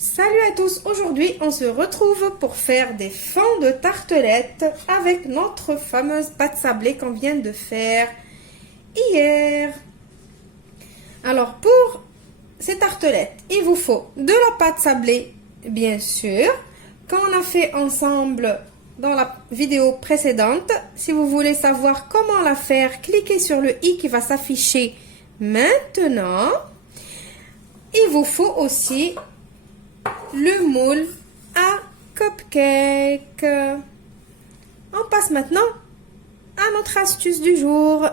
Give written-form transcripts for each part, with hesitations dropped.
Salut à tous, aujourd'hui on se retrouve pour faire des fonds de tartelettes avec notre fameuse pâte sablée qu'on vient de faire hier. Alors pour ces tartelettes, il vous faut de la pâte sablée bien sûr, qu'on a fait ensemble dans la vidéo précédente. Si vous voulez savoir comment la faire, cliquez sur le i qui va s'afficher maintenant. Il vous faut aussi le moule à cupcake. On passe maintenant à notre astuce du jour.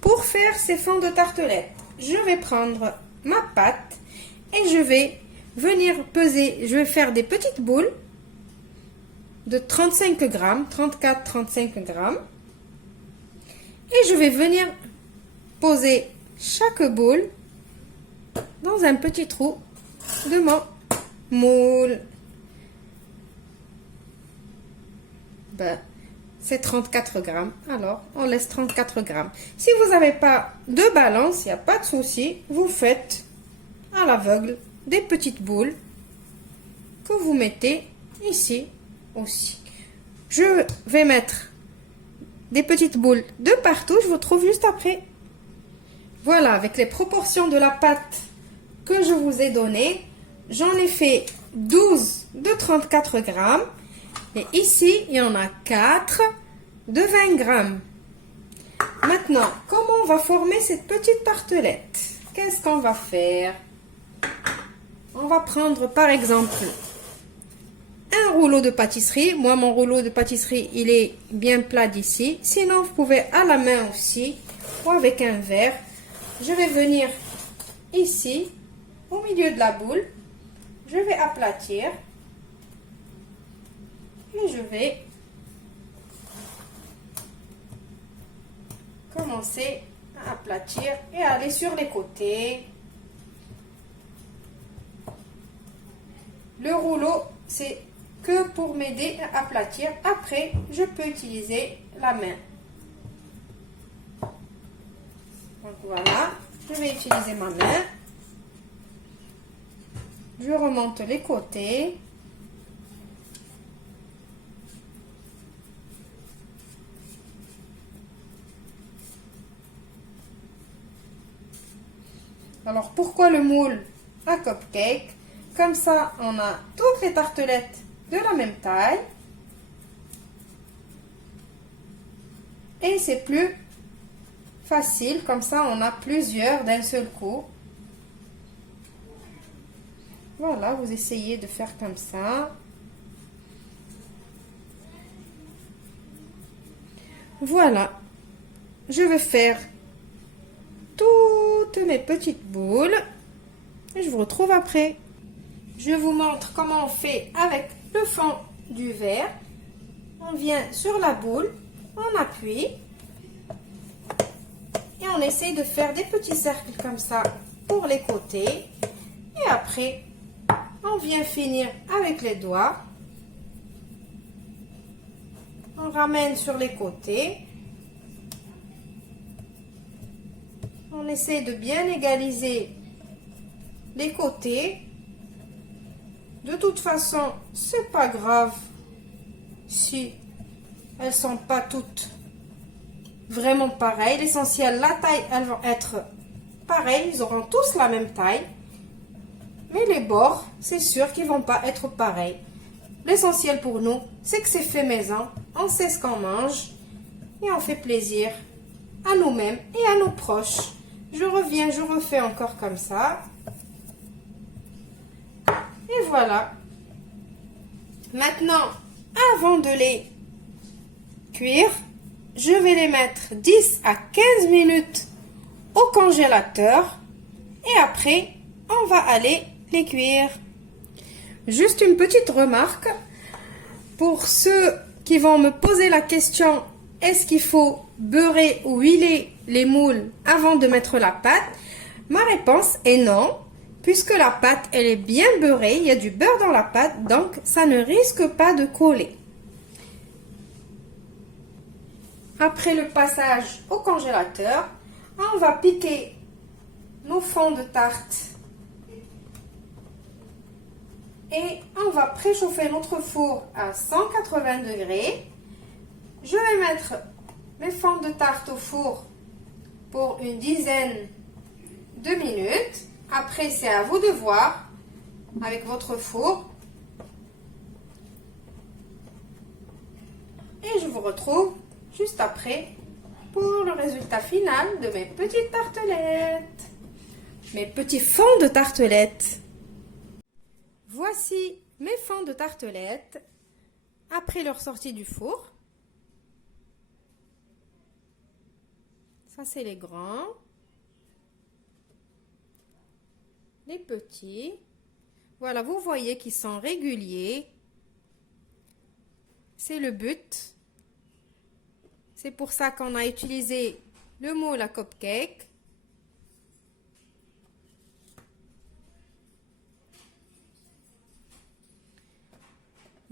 Pour faire ces fonds de tartelettes, je vais prendre ma pâte et je vais venir peser. Je vais faire des petites boules de 35 grammes, 34-35 grammes. Et je vais venir poser chaque boule dans un petit trou de mon moule. C'est 34 grammes, alors on laisse 34 grammes. Si vous n'avez pas de balance, il n'y a pas de souci, vous faites à l'aveugle des petites boules que vous mettez ici aussi. Je vais mettre des petites boules de partout, je vous trouve juste après. Voilà, avec les proportions de la pâte que je vous ai donné, j'en ai fait 12 de 34 grammes et ici il y en a 4 de 20 grammes. Maintenant, comment on va former cette petite tartelette? Qu'est-ce qu'on va faire? On va prendre par exemple un rouleau de pâtisserie. Moi mon rouleau de pâtisserie il est bien plat d'ici, sinon vous pouvez à la main aussi ou avec un verre. Je vais venir ici au milieu de la boule, je vais aplatir et je vais commencer à aplatir et aller sur les côtés. Le rouleau, c'est que pour m'aider à aplatir. Après, je peux utiliser la main. Donc voilà, je vais utiliser ma main. Je remonte les côtés. Alors pourquoi le moule à cupcake? Comme ça, on a toutes les tartelettes de la même taille. Et c'est plus facile, comme ça on a plusieurs d'un seul coup. Voilà, vous essayez de faire comme ça. Voilà, je vais faire toutes mes petites boules et je vous retrouve après. Je vous montre comment on fait avec le fond du verre. On vient sur la boule, on appuie et on essaie de faire des petits cercles comme ça pour les côtés. Et après, on vient finir avec les doigts. On ramène sur les côtés. On essaie de bien égaliser les côtés. De toute façon, c'est pas grave si elles sont pas toutes vraiment pareilles. L'essentiel, la taille, elles vont être pareilles. Ils auront tous la même taille. Mais les bords, c'est sûr qu'ils vont pas être pareils. L'essentiel pour nous, c'est que c'est fait maison. On sait ce qu'on mange et on fait plaisir à nous-mêmes et à nos proches. Je reviens, je refais encore comme ça. Et voilà. Maintenant, avant de les cuire, je vais les mettre 10 à 15 minutes au congélateur. Et après, on va aller les cuire. Juste une petite remarque. Pour ceux qui vont me poser la question, est-ce qu'il faut beurrer ou huiler les moules avant de mettre la pâte? Ma réponse est non. Puisque la pâte, elle est bien beurrée, il y a du beurre dans la pâte, donc ça ne risque pas de coller. Après le passage au congélateur, on va piquer nos fonds de tarte Et on va préchauffer notre four à 180 degrés. Je vais mettre mes fends de tarte au four pour une dizaine de minutes. Après, c'est à vous de voir avec votre four. Et je vous retrouve juste après pour le résultat final de mes petites tartelettes. Mes petits fonds de tartelettes. Voici mes fonds de tartelettes après leur sortie du four. Ça, c'est les grands. Les petits. Voilà, vous voyez qu'ils sont réguliers. C'est le but. C'est pour ça qu'on a utilisé le moule à cupcake.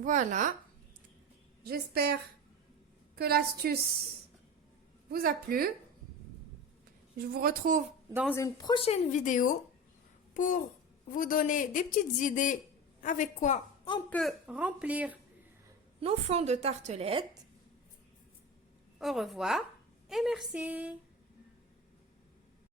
Voilà. J'espère que l'astuce vous a plu. Je vous retrouve dans une prochaine vidéo pour vous donner des petites idées avec quoi on peut remplir nos fonds de tartelettes. Au revoir et merci.